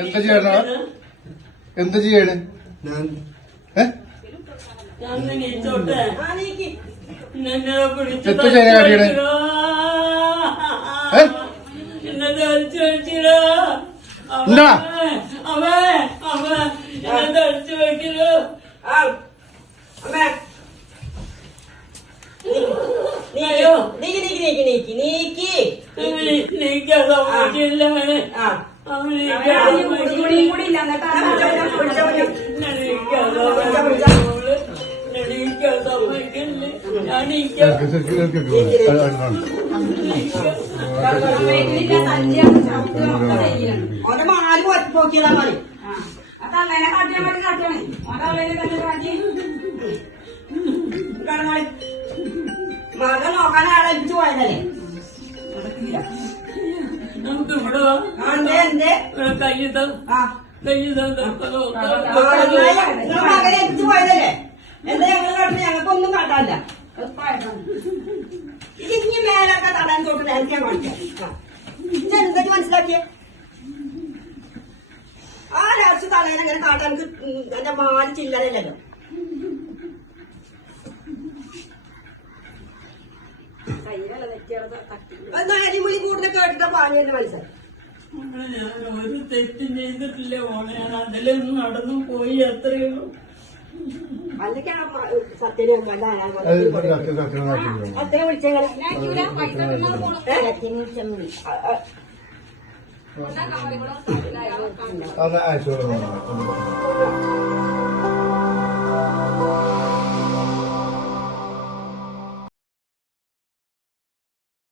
എന്താ ചെയ്യണ? എന്താ ചെയ്യണ്? എത്ര ചെയ്യാൻ കാട്ടിയത്? ഏ? എന്നെ ധരിച്ചു എന്താ? അവേ അവേ എന്നെ ധരിച്ചു വെക്കലോ ആ അമ്മേ അയ്യോ. നീക്കി നീക്കി നീക്കി. നീക്കി നീക്കി നീക്കാൻ സമ്മതിക്കില്ല അവനെ ആ. അവനെ കുടിയും കൂടി തന്നെ എന്നിട്ട് നോക്കാൻ ആളെ ഏൽപ്പിച്ച് പോയതല്ലേ നമുക്ക് ഇവിടെ എന്തേ എന്തേ? കയ്യത്. കയ്യത് മകനെ ഏൽപ്പിച്ച് പോയതല്ലേ? എന്താ ഞങ്ങൾ കാട്ടുന്നത് ഞങ്ങൾക്കൊന്നും കാട്ടാനില്ല. ഇനി മേലൊക്കെ തടാൻ തൊട്ട് നേരത്തെ ഞാൻ കാണിക്കാം എന്താ മനസ്സിലാക്കിയേ? ആ ലാസ്റ്റ് തടയാൻ അങ്ങനെ കാട്ടാൻ എന്റെ മാറി ചില്ലറയില്ലല്ലോ. അരിമുളി കൂടുതൽ കേട്ടിട്ട് പാനി എന്റെ മനസ്സിലായി ഞാൻ ഒരു തെറ്റും ചെയ്തിട്ടില്ല മോളെ ഞാൻ അതിലൊന്നും നടന്നു പോയി അത്രയേ ഉള്ളൂ. അല്ലെങ്കിൽ അത്ര അത് അയച്ചോളൂ